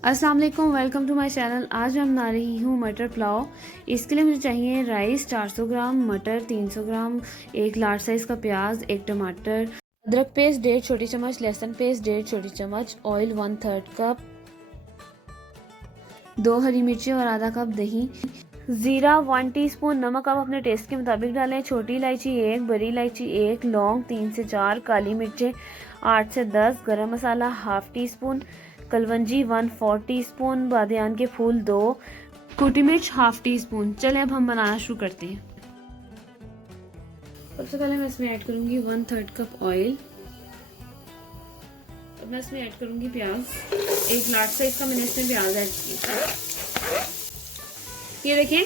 अस्सलाम वालेकुम, welcome to my channel. आज मैं बना रही हूँ मटर पुलाव। इसके लिए मुझे चाहिए राइस 400 ग्राम, मटर 300 ग्राम, एक लार्ज साइज़ का प्याज, एक टमाटर, अदरक पेस्ट 1.5 छोटी चम्मच, लहसुन पेस्ट 1.5 छोटी चम्मच, ऑयल 1/3 कप, 2 हरी मिर्ची और आधा कप दही, ज़ीरा 1 टीस्पून, नमक आप अपने टेस्ट के मुताबिक डालें, छोटी इलायची 1, बड़ी इलायची 1, लौंग 3 से 4, काली मिर्चें 8 से 10, garam masala half teaspoon, कलवंजी 1/4 टीस्पून, बादियान के फूल 2, कुटी मिर्च हाफ टी स्पून। चलें अब हम बनाना शुरू करते हैं। सबसे पहले मैं इसमें ऐड करूंगी 1/3 कप ऑयल और मैं इसमें ऐड करूंगी प्याज। एक लार्ज साइज का मैंने इसमें प्याज ऐड किया। ये देखें,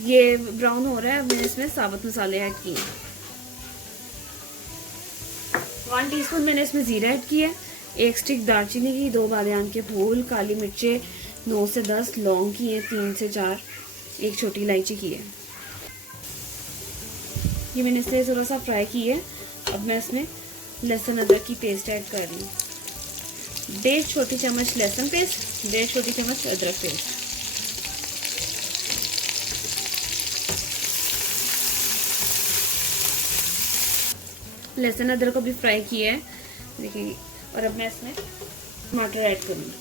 ये ब्राउन हो रहा है। अब मैंने इसमें साबुत मसाले ऐड किए। 1 टीस्पून मैंने इसमें जीरा ऐड किया, 1 स्टिक दालचीनी की, 2 बादियान के फूल, काली मिर्चें 9 से 10, लौंग की है 3 से 4, एक छोटी इलायची की है। ये मैंने इसे थोड़ा सा फ्राई की है। अब मैं इसमें लहसुन अदरक की पेस्ट ऐड कर रही हूँ। 1.5 छोटी चम्मच लहसुन पेस्ट, 1.5 छोटी चम्मच अदरक पेस्ट। लहसुन अदरक को भी फ्राई किया है, देखिए। और अब मैं इसमें टमाटर ऐड करूँगी।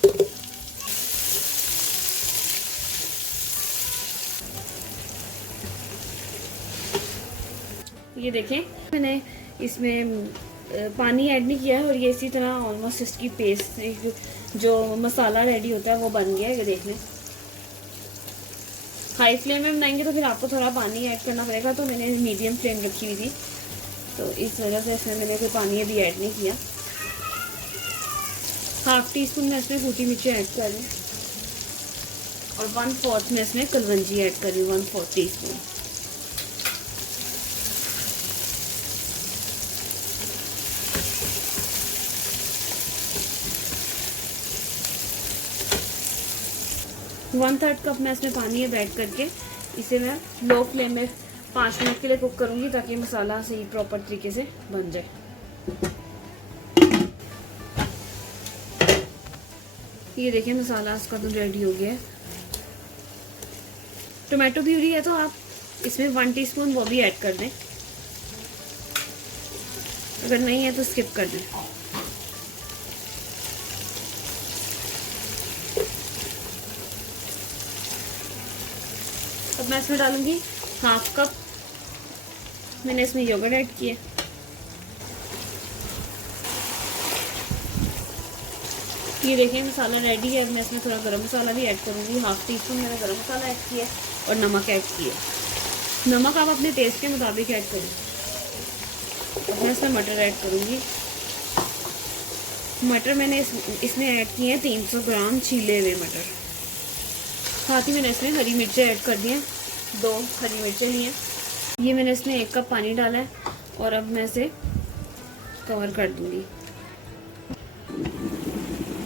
ये देखें, मैंने इसमें पानी ऐड नहीं किया है और ये इसी तरह ऑलमोस्ट इसकी पेस्ट, जो मसाला रेडी होता है वो बन गया है। ये देख लें। हाई फ्लेम में बनाएंगे तो फिर आपको थोड़ा पानी ऐड करना पड़ेगा, तो मैंने मीडियम फ्लेम रखी हुई थी, तो इस वजह से इसमें मैंने कोई पानी अभी ऐड नहीं किया। हाफ टी स्पून में इसमें सूखी मिर्ची ऐड कर रही और 1/4 में इसमें कलवंजी ऐड कर रही हूँ, 1/4 tea spoon. One third cup मैं इसमें पानी है ऐड करके इसे मैं लो फ्लेम में 5 मिनट के लिए कुक करूंगी, ताकि मसाला सही प्रॉपर तरीके से बन जाए। ये देखिए, मसाला इसका तो रेडी हो गया है। टोमेटो प्यूरी है तो आप इसमें 1 टीस्पून वो भी ऐड कर दें, अगर नहीं है तो स्किप कर दें। अब मैं इसमें डालूंगी हाफ कप, मैंने इसमें योगर्ट ऐड किया। ये देखिए, मसाला रेडी है। अब मैं इसमें थोड़ा गरम मसाला भी ऐड करूंगी, हाफ टी स्पून मैंने गरम मसाला ऐड किया और नमक ऐड किया। नमक आप अपने टेस्ट के मुताबिक ऐड करें। अब मैं इसमें मटर ऐड करूंगी। मटर मैंने इसमें ऐड किए हैं 300 ग्राम छीले हुए मटर। साथ ही मैंने इसमें हरी मिर्चें ऐड कर दी हैं, 2 हरी मिर्चें ली हैं। ये मैंने इसमें 1 कप पानी डाला है और अब मैं इसे कवर कर दूंगी।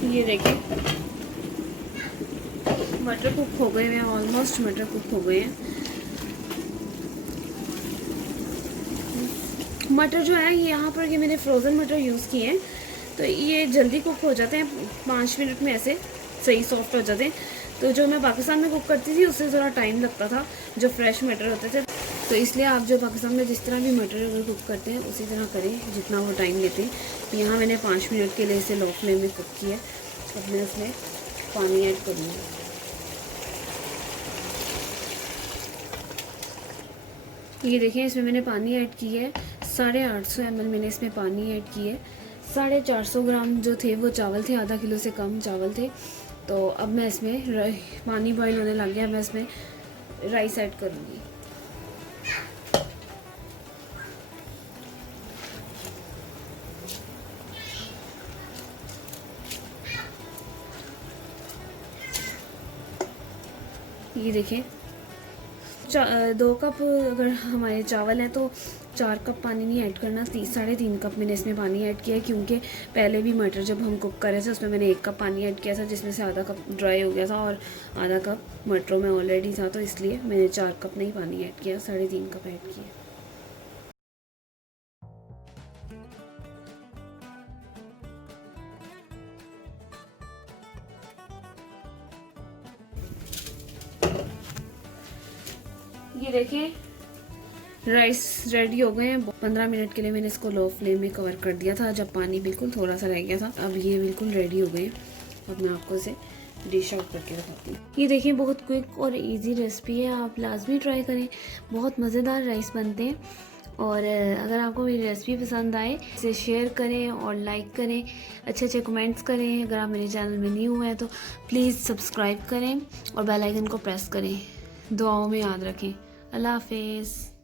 ये देखें, मटर कुक हो गए हैं, ऑलमोस्ट मटर कुक हो गए हैं। मटर जो है यहाँ पर ये मैंने फ्रोज़न मटर यूज़ किए हैं, तो ये जल्दी कुक हो जाते हैं, 5 मिनट में ऐसे सही सॉफ्ट हो जाते हैं। तो जो मैं पाकिस्तान में कुक करती थी उससे थोड़ा टाइम लगता था, जो फ्रेश मटर होते थे। तो इसलिए आप जो पाकिस्तान में जिस तरह भी मटर अगर कुक करते हैं उसी तरह करें जितना वो टाइम लेते हैं। तो यहाँ मैंने 5 मिनट के लिए इसे लो फ्लेम में कुक किया। अब मैं इसमें पानी ऐड करूँगी। ये देखें, इसमें मैंने पानी ऐड किया है, 850 ml मैंने इसमें पानी ऐड किया है। 450 ग्राम जो थे वो चावल थे, आधा किलो से कम चावल थे। तो अब मैं इसमें पानी बॉईल होने लग गया, मैं इसमें राइस ऐड करूँगी। ये देखें, 2 कप अगर हमारे चावल हैं तो 4 कप पानी नहीं ऐड करना, 3.5 कप मैंने इसमें पानी ऐड किया है, क्योंकि पहले भी मटर जब हम कुक कर रहे थे उसमें मैंने 1 कप पानी ऐड किया था, जिसमें से आधा कप ड्राई हो गया था और आधा कप मटरों में ऑलरेडी था, तो इसलिए मैंने 4 कप नहीं पानी ऐड किया, 3.5 कप ऐड किया। ये देखिए राइस रेडी हो गए हैं। 15 मिनट के लिए मैंने इसको लो फ्लेम में कवर कर दिया था जब पानी बिल्कुल थोड़ा सा रह गया था। अब ये बिल्कुल रेडी हो गए हैं। अब मैं आपको इसे डिश आउट करके दिखाती हूँ। ये देखिए बहुत क्विक और इजी रेसिपी है, आप लाजमी ट्राई करें। बहुत मज़ेदार राइस बनते हैं। और अगर आपको मेरी रेसिपी पसंद आए इसे शेयर करें और लाइक करें, अच्छे अच्छे कमेंट्स करें। अगर आप मेरे चैनल में न्यू हैं तो प्लीज़ सब्सक्राइब करें और बेल आइकन को प्रेस करें। दुआओं में याद रखें। अल्लाह हाफिज़।